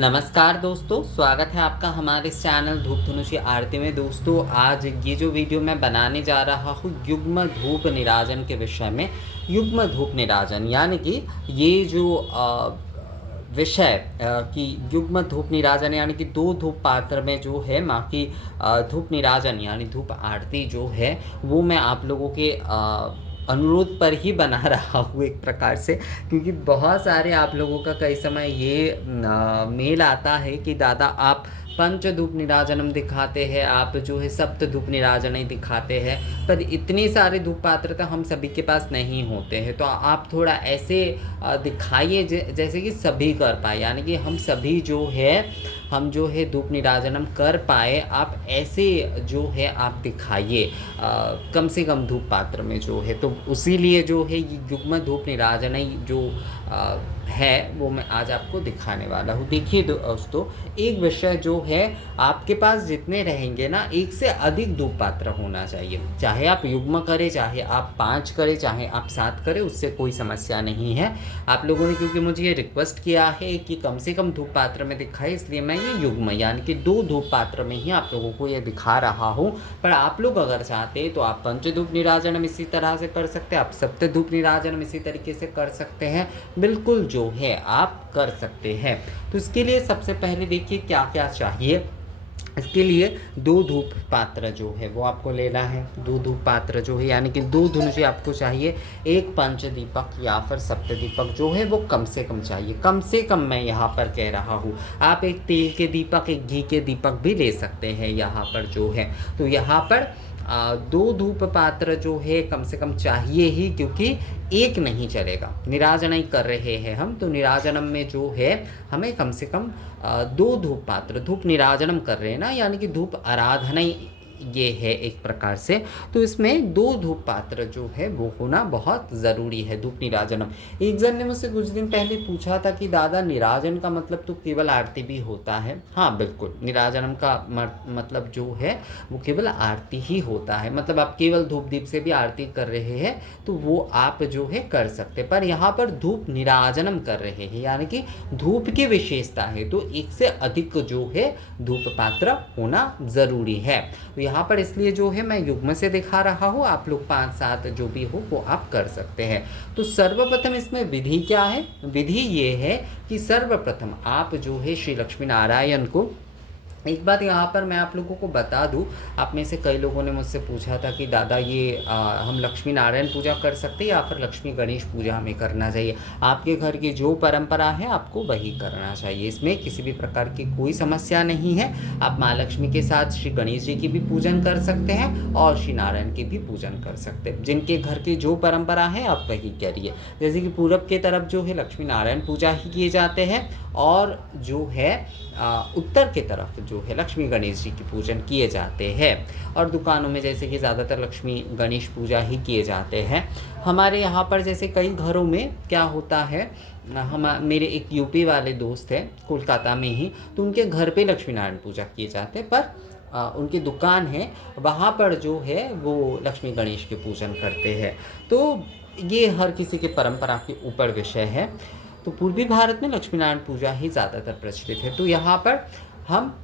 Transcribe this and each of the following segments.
नमस्कार दोस्तों, स्वागत है आपका हमारे इस चैनल धूप धनुषी आरती में। दोस्तों, आज ये जो वीडियो मैं बनाने जा रहा हूँ युग्म धूप निराजन के विषय में। युग्म धूप निराजन यानी कि ये जो विषय कि युग्म धूप निराजन यानी कि दो धूप पात्र में जो है माँ की धूप निराजन यानी धूप आरती जो है वो मैं आप लोगों के अनुरोध पर ही बना रहा हूँ एक प्रकार से, क्योंकि बहुत सारे आप लोगों का कई समय ये मेल आता है कि दादा आप पंच धूप निराजनम दिखाते हैं, आप जो है सप्त धूप निराजन ही दिखाते हैं, पर इतनी सारे धूप पात्र तो हम सभी के पास नहीं होते हैं। तो आप थोड़ा ऐसे दिखाइए जैसे कि सभी कर पाए, यानी कि हम जो है धूप निराजनम कर पाए। आप ऐसे जो है आप दिखाइए कम से कम धूप पात्र में जो है। तो उसीलिए जो है ये युग्म धूप निराजन जो है वो मैं आज आपको दिखाने वाला हूँ। देखिए दोस्तों, एक विषय जो है आपके पास जितने रहेंगे ना, एक से अधिक धूप पात्र होना चाहिए। चाहे आप युग्म करें, चाहे आप 5 करें, चाहे आप 7 करें, उससे कोई समस्या नहीं है। आप लोगों ने क्योंकि मुझे ये रिक्वेस्ट किया है कि कम से कम धूप पात्र में दिखाए, इसलिए मैं ये युग्म यानी कि 2 धूप पात्र में ही आप लोगों को ये दिखा रहा हूँ। पर आप लोग अगर चाहते हैं तो आप पंच धूप निराजनम इसी तरह से कर सकते हैं, आप सप्त धूप निराजनम इसी तरीके से कर सकते हैं। बिल्कुल जो है आप कर सकते हैं। तो इसके लिए सबसे पहले देखिए क्या क्या चाहिए। इसके लिए 2 धूप पात्र जो है वो आपको लेना है। 2 धूप पात्र जो है यानी कि 2 धनुषी आपको चाहिए। एक पंच दीपक या फिर सप्त दीपक जो है वो कम से कम चाहिए। कम से कम मैं यहाँ पर कह रहा हूँ, आप एक तेल के दीपक, एक घी के दीपक भी ले सकते हैं यहाँ पर जो है। तो यहाँ पर 2 धूप पात्र जो है कम से कम चाहिए ही, क्योंकि एक नहीं चलेगा। निराजन ही कर रहे हैं हम, तो निराजनम में जो है हमें कम से कम 2 धूप पात्र, धूप निराजनम कर रहे हैं ना, यानी कि धूप आराधना ये है एक प्रकार से। तो इसमें 2 धूप पात्र जो है वो होना बहुत ज़रूरी है धूप निराजनम। एक जन ने मुझसे कुछ दिन पहले पूछा था कि दादा निराजन का मतलब तो केवल आरती भी होता है। हाँ बिल्कुल, निराजनम का मतलब जो है वो केवल आरती ही होता है। मतलब आप केवल धूप दीप से भी आरती कर रहे हैं तो वो आप जो है कर सकते, पर यहाँ पर धूप निराजनम कर रहे हैं यानी कि धूप की विशेषता है, तो एक से अधिक जो है धूप पात्र होना ज़रूरी है। यहाँ पर इसलिए जो है मैं युग्म से दिखा रहा हूँ, आप लोग 5-7 जो भी हो वो आप कर सकते हैं। तो सर्वप्रथम इसमें विधि क्या है? विधि ये है कि सर्वप्रथम आप जो है श्री लक्ष्मी नारायण को, एक बात यहाँ पर मैं आप लोगों को बता दूँ, आप में से कई लोगों ने मुझसे पूछा था कि दादा ये हम लक्ष्मी नारायण पूजा कर सकते हैं या फिर लक्ष्मी गणेश पूजा हमें करना चाहिए। आपके घर की जो परंपरा है आपको वही करना चाहिए, इसमें किसी भी प्रकार की कोई समस्या नहीं है। आप माँ लक्ष्मी के साथ श्री गणेश जी की भी पूजन कर सकते हैं और श्री नारायण की भी पूजन कर सकते हैं। जिनके घर की जो परंपरा है आप वही करिए। जैसे कि पूरब के तरफ जो है लक्ष्मी नारायण पूजा ही किए जाते हैं और जो है उत्तर के तरफ जो है लक्ष्मी गणेश जी की पूजन किए जाते हैं। और दुकानों में जैसे कि ज़्यादातर लक्ष्मी गणेश पूजा ही किए जाते हैं। हमारे यहाँ पर जैसे कई घरों में क्या होता है, मेरे एक यूपी वाले दोस्त हैं कोलकाता में ही, तो उनके घर पे लक्ष्मी नारायण पूजा किए जाते हैं, पर उनकी दुकान है वहाँ पर जो है वो लक्ष्मी गणेश के पूजन करते हैं। तो ये हर किसी के परंपरा के ऊपर विषय है। तो पूर्वी भारत में लक्ष्मी नारायण पूजा ही ज़्यादातर प्रचलित है। तो यहाँ पर हम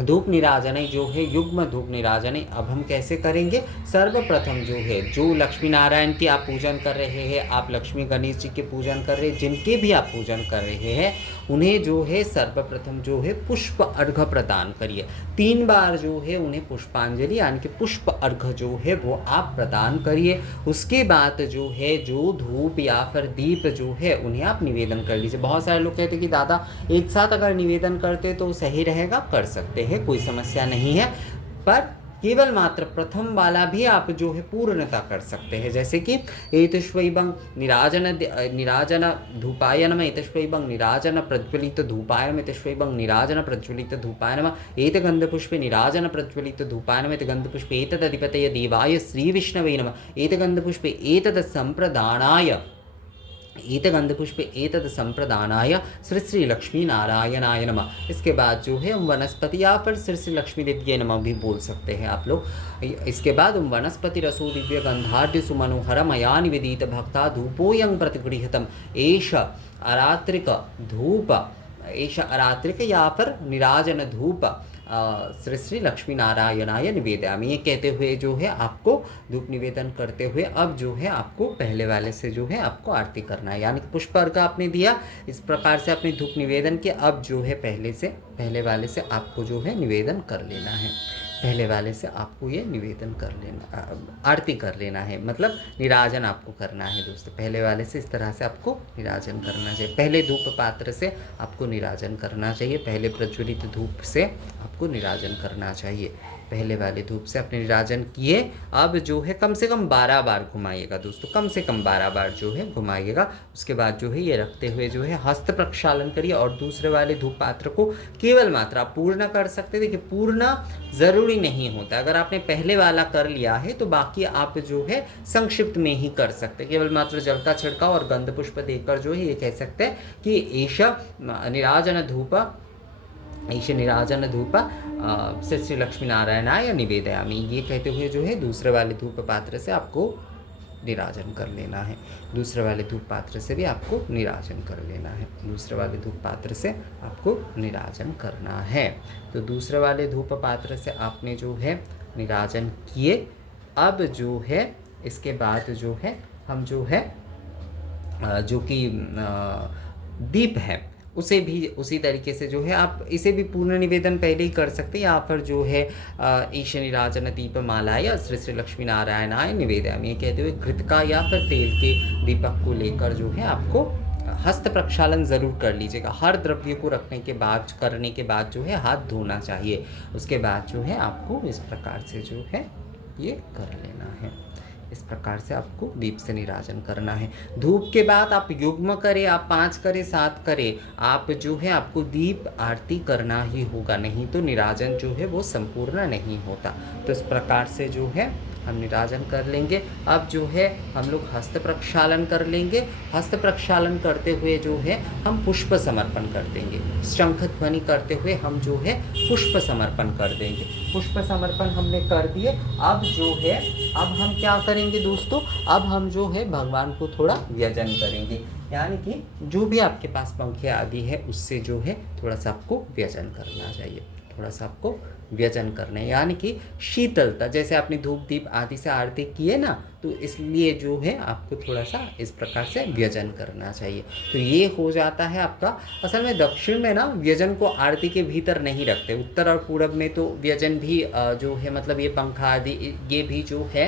धूप निराजन जो है युग्म धूप निराजन अब हम कैसे करेंगे। सर्वप्रथम जो है जो लक्ष्मी नारायण की आप पूजन कर रहे हैं, आप लक्ष्मी गणेश जी के पूजन कर रहे हैं, जिनके भी आप पूजन कर रहे हैं, उन्हें जो है सर्वप्रथम जो है पुष्प अर्घ्य प्रदान करिए। 3 बार जो है उन्हें पुष्पांजलि यानी कि पुष्प अर्घ्य जो है वो आप प्रदान करिए। उसके बाद जो है जो धूप या फिर दीप जो है उन्हें आप निवेदन कर लीजिए। बहुत सारे लोग कहते हैं कि दादा एक साथ अगर निवेदन करते तो सही रहेगा, कर सकते हैं, कोई समस्या नहीं है, पर केवल मात्र प्रथम वाला भी आप जो है पूर्णता कर सकते हैं। जैसे कि एतश्वैबं निराजन धूपाय नमः, एतश्वैबं निराजन प्रज्वलित धूपाय नमः, एतश्वैबं निराजन प्रज्वलित धूपाय नमः, एतगन्धपुष्पे निराजन प्रज्वलित धूपाय नमः, एतगन्धपुष्पे एतदधिपतये देवाय श्रीविष्णवे नमः, एतगन्धपुष्पे एतद् संप्रदानाय, एतगन्धपुष्पे एतद् संप्रदानाय श्री श्री लक्ष्मी नारायणाय नमः। इसके बाद जो है वनस्पति या फिर श्री श्री लक्ष्मी देवी नमः भी बोल सकते हैं आप लोग। इसके बाद वनस्पति रसो दिव्य गंधाढ़ सुमनोहर मया निवेदित भक्ता धूपोयं प्रतिगृहीतम एष अरात्रिक धूप एष अरात्रिक या फिर निराजन धूप श्री श्री लक्ष्मी नारायणाय निवेदयामि, ये कहते हुए जो है आपको धूप निवेदन करते हुए अब जो है आपको पहले वाले से जो है आपको आरती करना है, यानी कि पुष्प अर्घ आपने दिया, इस प्रकार से अपने धूप निवेदन के अब जो है पहले वाले से आपको जो है निवेदन कर लेना है, पहले वाले से आपको ये निवेदन कर लेना, आरती कर लेना है, मतलब निराजन आपको करना है दोस्तों। पहले वाले से इस तरह से आपको निराजन करना चाहिए, पहले धूप पात्र से आपको निराजन करना चाहिए, पहले प्रज्वलित धूप से आपको निराजन करना चाहिए। पहले वाले धूप से अपने निराजन किए, अब जो है कम से कम 12 बार घुमाइएगा दोस्तों, कम से कम 12 बार जो है घुमाइएगा। उसके बाद जो है ये रखते हुए जो है हस्त प्रक्षालन करिए और दूसरे वाले धूप पात्र को केवल मात्रा पूर्ण कर सकते। देखिए पूर्ण ज़रूरी नहीं होता, अगर आपने पहले वाला कर लिया है तो बाकी आप जो है संक्षिप्त में ही कर सकते, केवल मात्र जल का छिड़काव और गंध पुष्प देकर जो है ये कह सकते हैं कि ईश निराजन धूप श्री लक्ष्मी नारायणाय निवेदयामि, ये कहते हुए जो है दूसरे वाले धूप पात्र से आपको निराजन कर लेना है, दूसरे वाले धूप पात्र से भी आपको निराजन कर लेना है, दूसरे वाले धूप पात्र से आपको निराजन करना है। तो दूसरे वाले धूप पात्र से आपने जो है निराजन किए, अब जो है इसके बाद जो है हम जो है जो कि दीप है उसे भी उसी तरीके से जो है आप इसे भी पूर्ण निवेदन पहले ही कर सकते हैं, या फिर जो है ईश निराजन दीप मालाय श्री श्री लक्ष्मी नारायणाय निवेदयामि, ये कहते हुए घृत या फिर तेल के दीपक को लेकर जो है आपको हस्त प्रक्षालन ज़रूर कर लीजिएगा। हर द्रव्य को रखने के बाद करने के बाद जो है हाथ धोना चाहिए, उसके बाद जो है आपको इस प्रकार से जो है ये कर लेना है, इस प्रकार से आपको दीप से निराजन करना है। धूप के बाद आप युग्म करें, आप 5 करें 7 करें, आप जो है आपको दीप आरती करना ही होगा, नहीं तो निराजन जो है वो संपूर्ण नहीं होता। तो इस प्रकार से जो है हम निराजन कर लेंगे। अब जो है हम लोग हस्त प्रक्षालन कर लेंगे, हस्त प्रक्षालन करते हुए जो है हम पुष्प समर्पण कर देंगे, शंख ध्वनि करते हुए हम जो है पुष्प समर्पण कर देंगे। पुष्प समर्पण हमने कर दिए, अब जो है अब हम क्या करेंगे दोस्तों, अब हम जो है भगवान को थोड़ा व्यजन करेंगे, यानी कि जो भी आपके पास पंखे आदि है उससे जो है थोड़ा सा आपको व्यजन करना चाहिए, थोड़ा सा आपको व्यजन करना है, यानी कि शीतलता, जैसे आपने धूप दीप आदि से आरती की है ना, तो इसलिए जो है आपको थोड़ा सा इस प्रकार से व्यजन करना चाहिए। तो ये हो जाता है आपका। असल में दक्षिण में ना व्यजन को आरती के भीतर नहीं रखते, उत्तर और पूरब में तो व्यजन भी जो है मतलब ये पंखा आदि ये भी जो है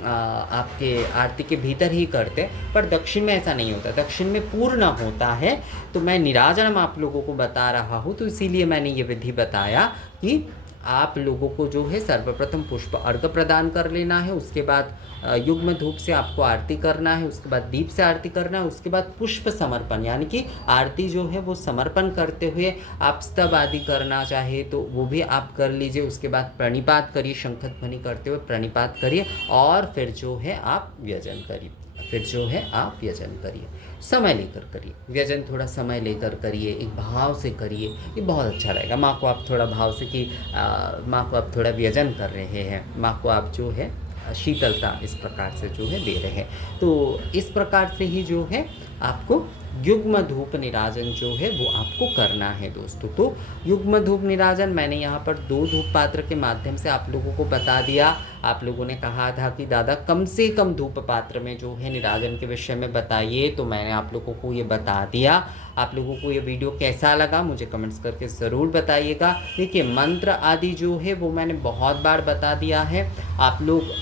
आपके आरती के भीतर ही करते, पर दक्षिण में ऐसा नहीं होता, दक्षिण में पूर्ण होता है। तो मैं निराजनम आप लोगों को बता रहा हूँ, तो इसीलिए मैंने ये विधि बताया कि आप लोगों को जो है सर्वप्रथम पुष्प अर्घ प्रदान कर लेना है, उसके बाद युग्म धूप से आपको आरती करना है, उसके बाद दीप से आरती करना है, उसके बाद पुष्प समर्पण, यानी कि आरती जो है वो समर्पण करते हुए आप स्तव आदि करना चाहे तो वो भी आप कर लीजिए। उसके बाद प्रणिपात करिए, शंख ध्वनि करते हुए प्रणिपात करिए और फिर जो है आप व्यजन करिए, फिर जो है आप व्यजन करिए, समय लेकर करिए, व्यजन थोड़ा समय लेकर करिए, एक भाव से करिए, ये बहुत अच्छा रहेगा। माँ को आप थोड़ा भाव से कि माँ को आप थोड़ा व्यजन कर रहे हैं, माँ को आप जो है शीतलता इस प्रकार से जो है दे रहे हैं। तो इस प्रकार से ही जो है आपको युग्म धूप निराजन जो है वो आपको करना है दोस्तों। तो युग्म धूप निराजन मैंने यहाँ पर 2 धूप पात्र के माध्यम से आप लोगों को बता दिया। आप लोगों ने कहा था कि दादा कम से कम धूप पात्र में जो है निराजन के विषय में बताइए, तो मैंने आप लोगों को ये बता दिया। आप लोगों को ये वीडियो कैसा लगा मुझे कमेंट्स करके ज़रूर बताइएगा। देखिए मंत्र आदि जो है वो मैंने बहुत बार बता दिया है। आप लोग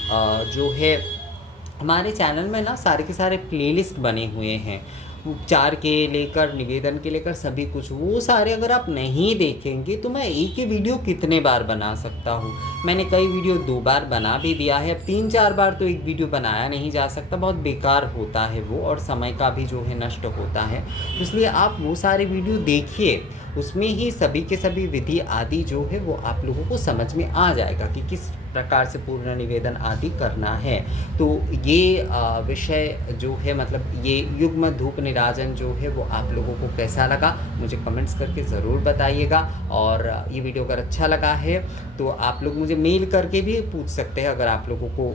जो है हमारे चैनल में ना सारे के सारे प्लेलिस्ट बने हुए हैं, उपचार के लेकर निवेदन के लेकर सभी कुछ, वो सारे अगर आप नहीं देखेंगे तो मैं एक ही वीडियो कितने बार बना सकता हूँ। मैंने कई वीडियो 2 बार बना भी दिया है, अब 3-4 बार तो एक वीडियो बनाया नहीं जा सकता, बहुत बेकार होता है वो और समय का भी जो है नष्ट होता है। इसलिए आप वो सारे वीडियो देखिए, उसमें ही सभी के सभी विधि आदि जो है वो आप लोगों को समझ में आ जाएगा कि किस प्रकार से पूर्ण निवेदन आदि करना है। तो ये विषय जो है मतलब ये युग्म धूप निराजन जो है वो आप लोगों को कैसा लगा मुझे कमेंट्स करके ज़रूर बताइएगा। और ये वीडियो अगर अच्छा लगा है तो आप लोग मुझे मेल करके भी पूछ सकते हैं, अगर आप लोगों को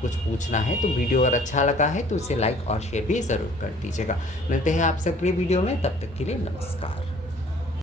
कुछ पूछना है तो। वीडियो अगर अच्छा लगा है तो इसे लाइक और शेयर भी ज़रूर कर दीजिएगा। मिलते हैं आपसे अगली वीडियो में, तब तक के लिए नमस्कार।